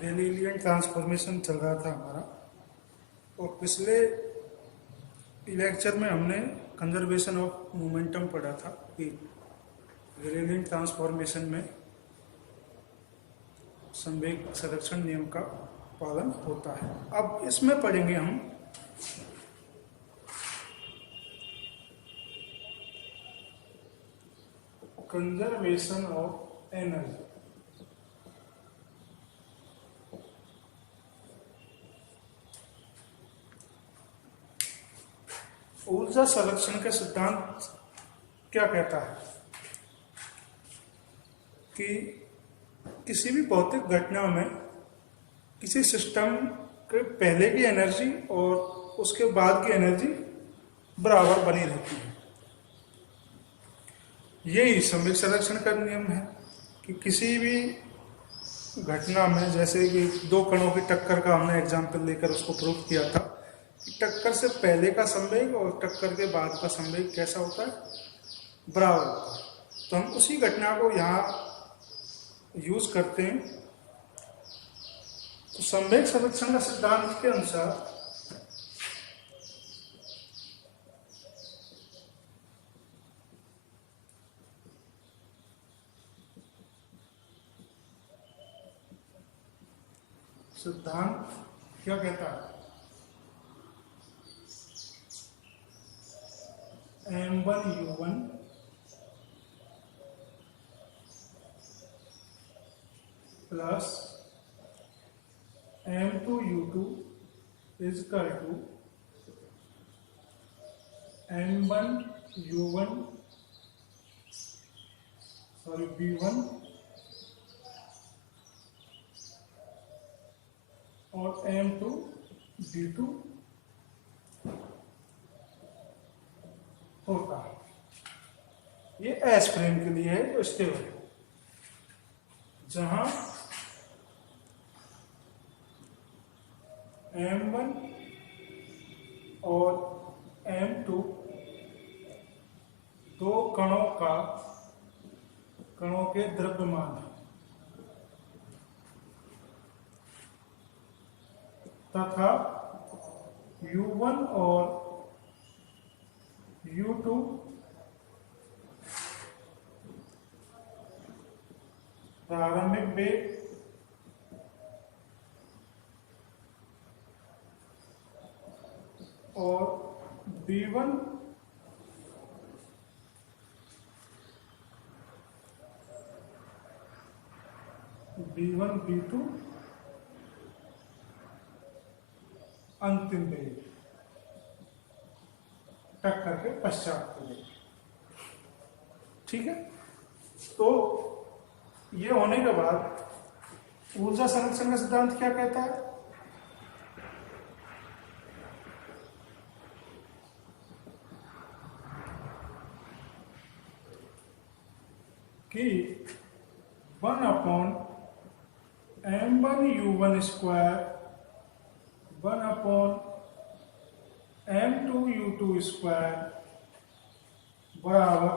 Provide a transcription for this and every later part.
Galilean transformation चल रहा था हमारा। और पिछले लेक्चर में हमने कंजर्वेशन ऑफ मोमेंटम पढ़ा था कि गैलीलियन ट्रांसफॉर्मेशन में संवेग संरक्षण नियम का पालन होता है। अब इसमें पढ़ेंगे हम कंजर्वेशन ऑफ एनर्जी। ऊर्जा संरक्षण का सिद्धांत क्या कहता है कि किसी भी भौतिक घटना में किसी सिस्टम के पहले की एनर्जी और उसके बाद की एनर्जी बराबर बनी रहती है। यही संवेग संरक्षण का नियम है कि किसी भी घटना में, जैसे कि दो कणों की टक्कर का हमने एग्जाम्पल लेकर उसको प्रूव किया था, टक्कर से पहले का संवेग और टक्कर के बाद का संवेग कैसा होता है, बराबर होता है। तो हम उसी घटना को यहाँ यूज करते हैं। तो संवेग संरक्षण का सिद्धांत के अनुसार सिद्धांत क्या कहता है, M1U1 plus M2U2 is equal to M1U1 B1 और M2B2 होता है। ये एस फ्रेम के लिए है जो स्टेबल है, जहां M1 और M2 दो कणों के द्रव्यमान है तथा U1 और U2 प्रारंभिक वेग और B1 B2 अंतिम वेग, टक्कर के पश्चात के वेग। ठीक है, तो ये होने के बाद ऊर्जा संरक्षण का सिद्धांत क्या कहता है कि 1/M1U1 स्क्वायर 1/M2U2 स्क्वायर बराबर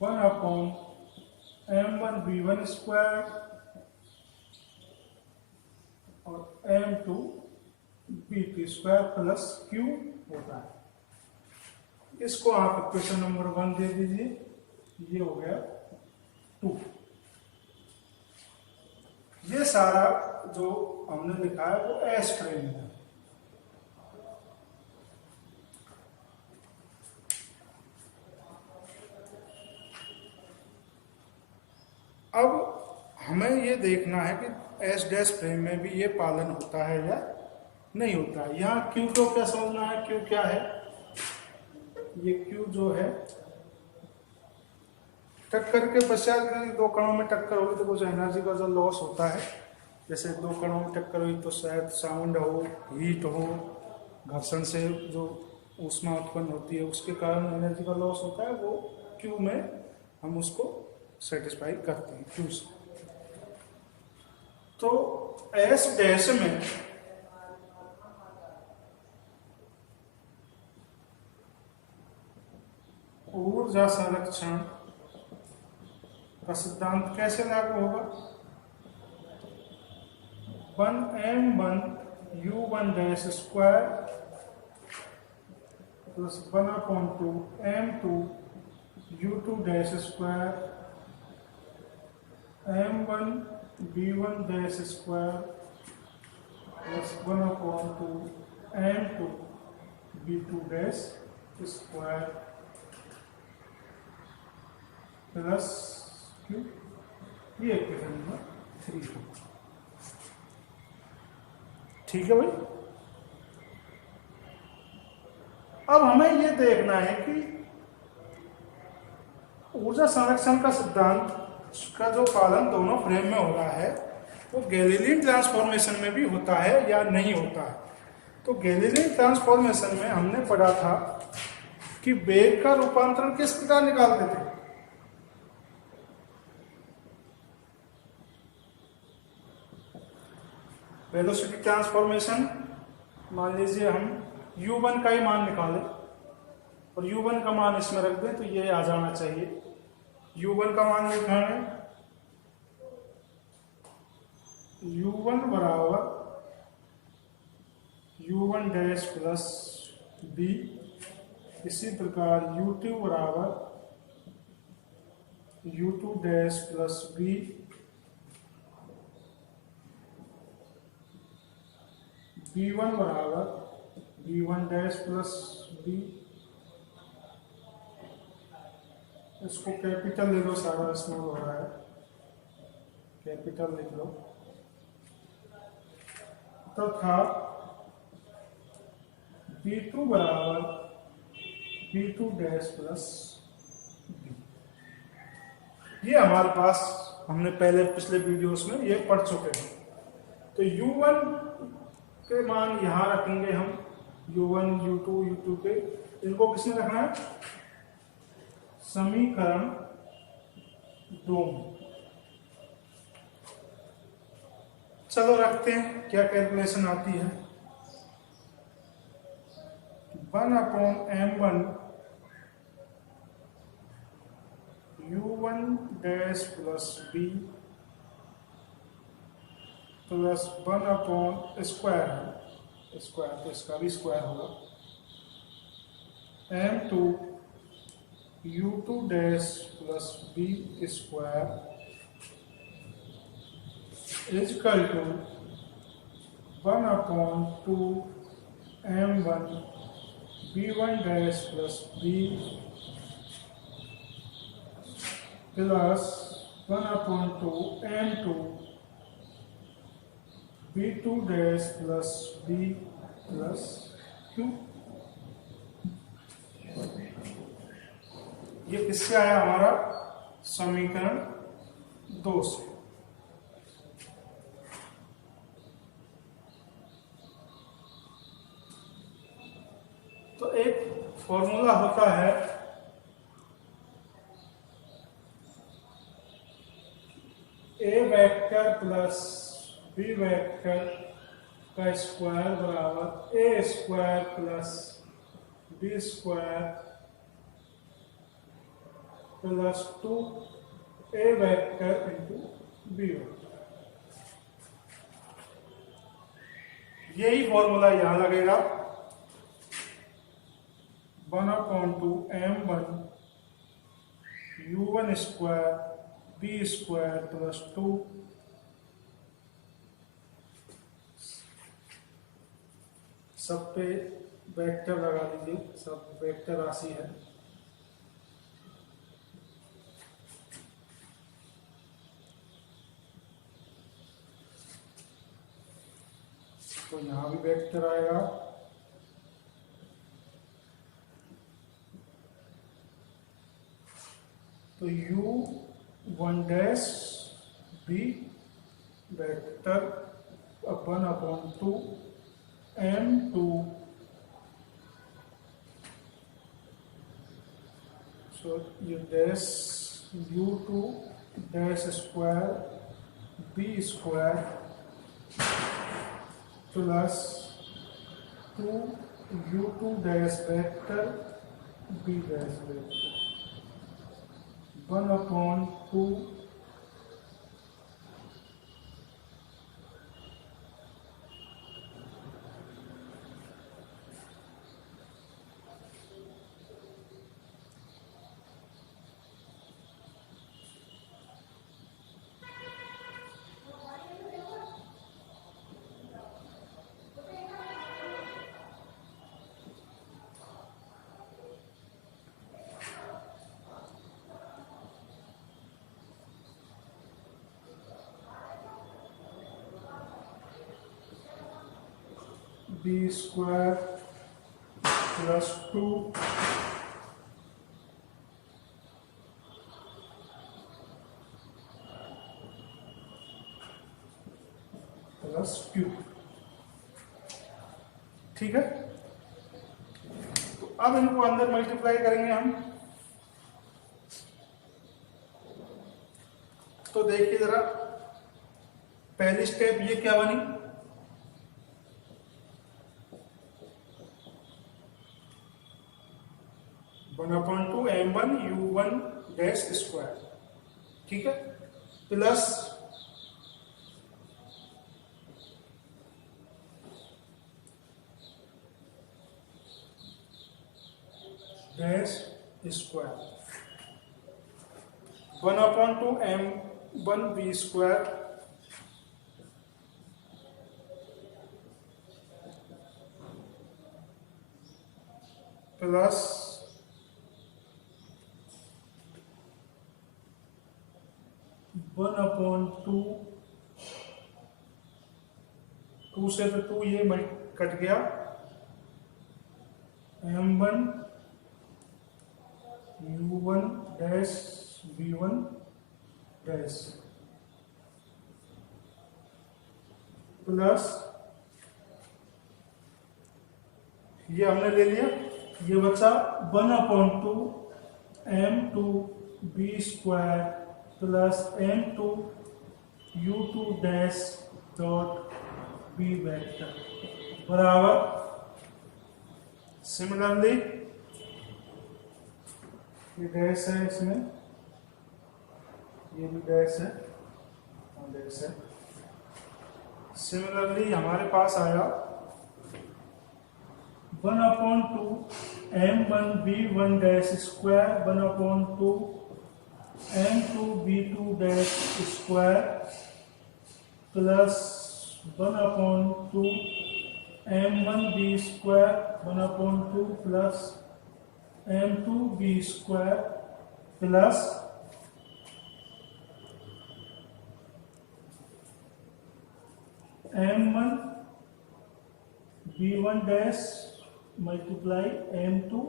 1/M1B1 स्क्वायर और M2B2 स्क्वायर प्लस Q होता है। इसको आप इक्वेशन नंबर 1 दे दीजिए, ये हो गया 2। ये सारा जो हमने लिखा है वो एस फ्रेम है। अब हमें ये देखना है कि एस डैश फ्रेम में भी ये पालन होता है या नहीं होता है। यहाँ क्यू को क्या समझना है, क्यू क्या है, ये क्यू जो है टक्कर के पश्चात दो कणों में टक्कर होगी तो कुछ एनर्जी का जो लॉस होता है, जैसे दो कणों में टक्कर हुई तो शायद साउंड हो, हीट हो, घर्षण से जो ऊष्मा उत्पन्न होती है उसके कारण एनर्जी का लॉस होता है, वो क्यू में हम उसको सेटिस्फाई करते हैं क्यू से। तो एस डैश में ऊर्जा संरक्षण का सिद्धांत कैसे लागू होगा? 1m1 u1 dash square plus 1/2 m2 u2 dash square m1 b1 dash square plus 1/2 m2 b2 dash square plus Q, ये इक्वेशन नंबर 3 है। ठीक है भाई। अब हमें ये देखना है कि ऊर्जा संरक्षण का सिद्धांत का जो पालन दोनों फ्रेम में हो रहा है वो गैलीलियन ट्रांसफॉर्मेशन में भी होता है या नहीं होता है। तो गैलीलियन ट्रांसफॉर्मेशन में हमने पढ़ा था कि वेग का रूपांतरण किस प्रकार निकालते थे। वेलोसिटी ट्रांसफॉर्मेशन, मान लीजिए हम u1 का ही मान निकालें और u1 का मान इसमें रख दें तो ये आ जाना चाहिए। u1 का मान निकालें, u1 बराबर u1 डैश प्लस b, इसी प्रकार u2 बराबर u2 dash plus b, b1 बराबर b1 डैश प्लस b। इसको कैपिटल ले लो, सारा स्मॉल हो रहा है, कैपिटल लिख लो। तथा b2 बराबर b2 डैश प्लस b। ये हमारे पास हमने पहले पिछले वीडियोस में ये पढ़ चुके हैं। तो u1 के मान यहाँ रखेंगे हम, u1 u2 u2 के, इनको किसमें रखना है, समीकरण 2। चलो रखते हैं, क्या कैलकुलेशन आती है। 1/m1 u1 dash plus b plus 1 square है, स्क्वायर तो इसका भी स्क्वायर होगा, m2 u2 dash plus b square equal to 1/2 m1 b1 dash plus b plus 1/2 m2 b2 dash plus b plus q। ये किससे आया, हमारा समीकरण 2 से। तो एक फॉर्मूला होता है a vector plus b vector का स्क्वायर बराबर a square plus b square plus 2a vector into b vector. यही फॉर्मूला यहां लगेगा, 1/2 m1 u1 square b square plus 2 सब पे वेक्टर लगा दीजिए, सब वेक्टर राशि है। तो यहां भी वेक्टर आएगा, तो u1 dash b vector 1/2 m2 so ये dash u2 dash square b square plus 2u2 dash vector b dash vector 1/2 B square plus 2 plus Q. ठीक है, तो अब इनको अंदर मल्टीप्लाई करेंगे हम। तो देखिए जरा, पहली स्टेप ये क्या बनी, one upon two M one U one dash square, ठीक है, plus dash square one upon two M one B square plus one upon two, two से तो टू ये कट गया, M one U one dash B one dash plus ये हमने ले लिया, ये बचा one upon two M two B square plus M two U two dash dot B vector बराबर, सिमिलरली ये डैश है, इसमें ये भी डैश है और डैश है। सिमिलरली हमारे पास आया one upon two M one B one dash square one upon two M two B two dash square plus one upon two M one B square one upon two plus M two B square plus M one B one dash multiply M two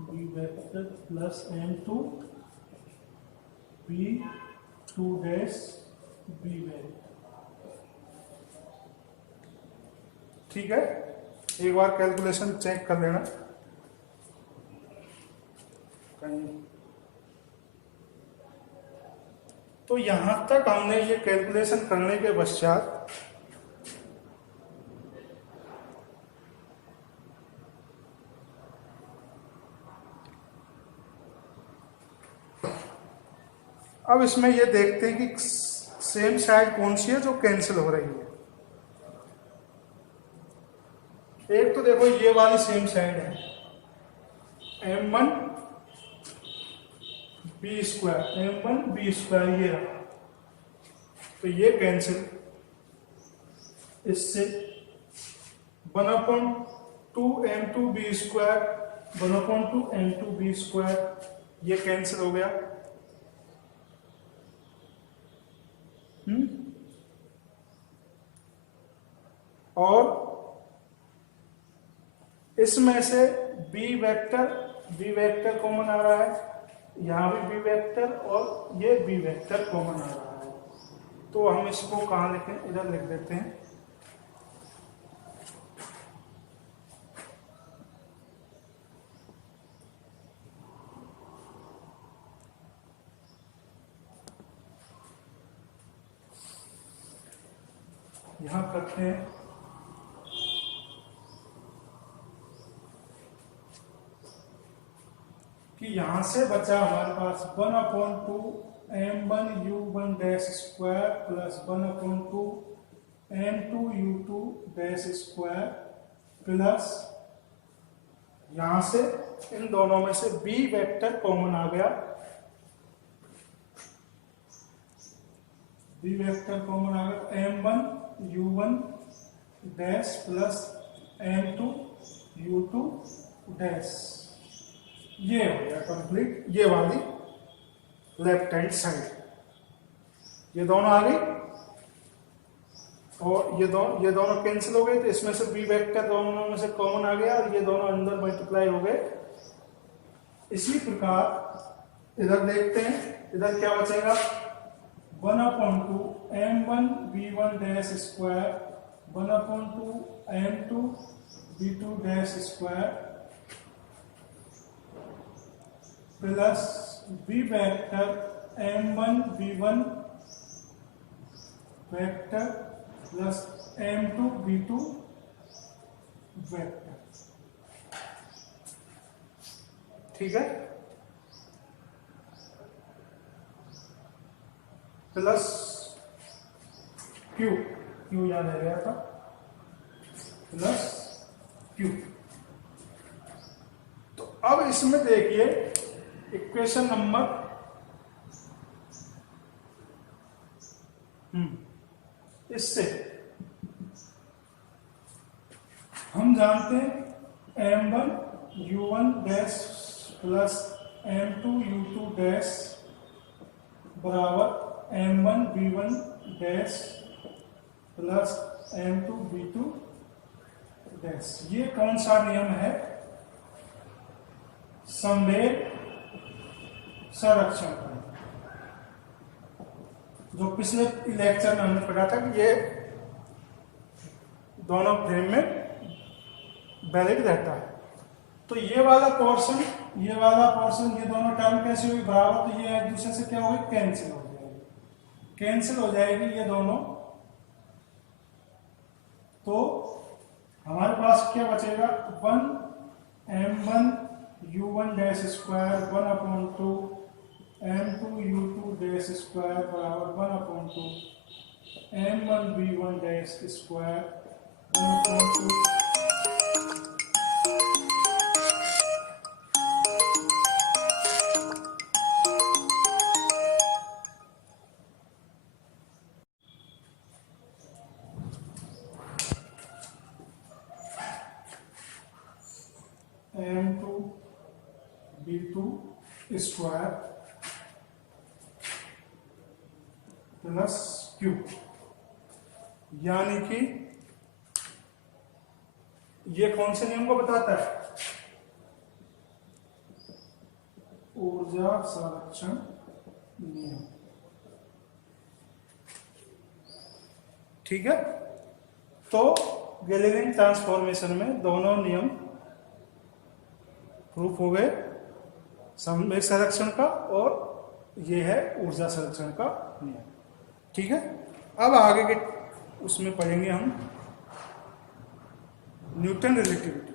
B vector plus M two B two dash B vector. ठीक है, एक बार calculation check कर लेना कहीं। तो यहां तक हमने ये कैलकुलेशन करने के पश्चात अब इसमें ये देखते हैं कि सेम साइड कौन सी है जो कैंसिल हो रही है। एक तो देखो ये वाली सेम साइड है, M one B square M one B square ये रहा, तो ये कैंसिल, इससे one upon two M two B square one upon two M two B square ये कैंसिल हो गया। और इसमें से बी वेक्टर कॉमन आ रहा है, यहां भी बी वेक्टर और ये बी वेक्टर कॉमन आ रहा है, तो हम इसको कहां लिखें, इधर लिख देते हैं। यहां करते हैं कि यहां से बचा हमारे पास one upon two M one U one dash square plus one upon two M two U two dash square plus यहां से इन दोनों में से बी वेक्टर कॉमन आ गया, बी वेक्टर कॉमन आ गया, M one U one dash plus M two U two dash, ये हो गया कंप्लीट ये वाली लेफ्ट हैंड साइड, ये दोनों आ गई। और ये दोनों कैंसिल हो गए, तो इसमें से बी वेक्टर दोनों में से कॉमन आ गया और ये दोनों अंदर मल्टीप्लाई हो गए। इसी प्रकार इधर देखते हैं, इधर क्या बचेगा, 1/2 m1 v1 dash square 1/2 m2 v2 dash square plus B vector m1 v1 vector plus m2 v2 vector. ठीक है, प्लस क्यू याद रह गया था, प्लस क्यू। तो अब इसमें देखिए इक्वेशन नंबर इससे हम जानते हैं m1 u1 dash plus m2 u2 dash बराबर m1 v1 dash plus m2 v2 dash. ये कौन सा नियम है, संवेग संरक्षण का, जो पिछले लेक्चर में हमने पढ़ा था कि ये दोनों फ्रेम में वैलिड रहता है। तो ये वाला पोर्शन ये दोनों टर्म कैसे हुई बराबर, तो ये एक दूसरे से क्या होगी, कैंसिल हो जाएगी ये दोनों। तो हमारे पास क्या बचेगा, 1m1 u1 dash square 1/2 m2 u2 dash square बराबर 1/2 m1 v1 dash square 1/2 m2 v2 square plus Q. यानी कि ये कौन से नियम को बताता है, ऊर्जा संरक्षण नियम। ठीक है, तो गैलीलियन ट्रांसफॉर्मेशन में दोनों नियम प्रूफ हो गए, संवेग संरक्षण का और ये है ऊर्जा संरक्षण का नियम। ठीक है, अब आगे के उसमें पढ़ेंगे हम न्यूटन रिलेटिविटी।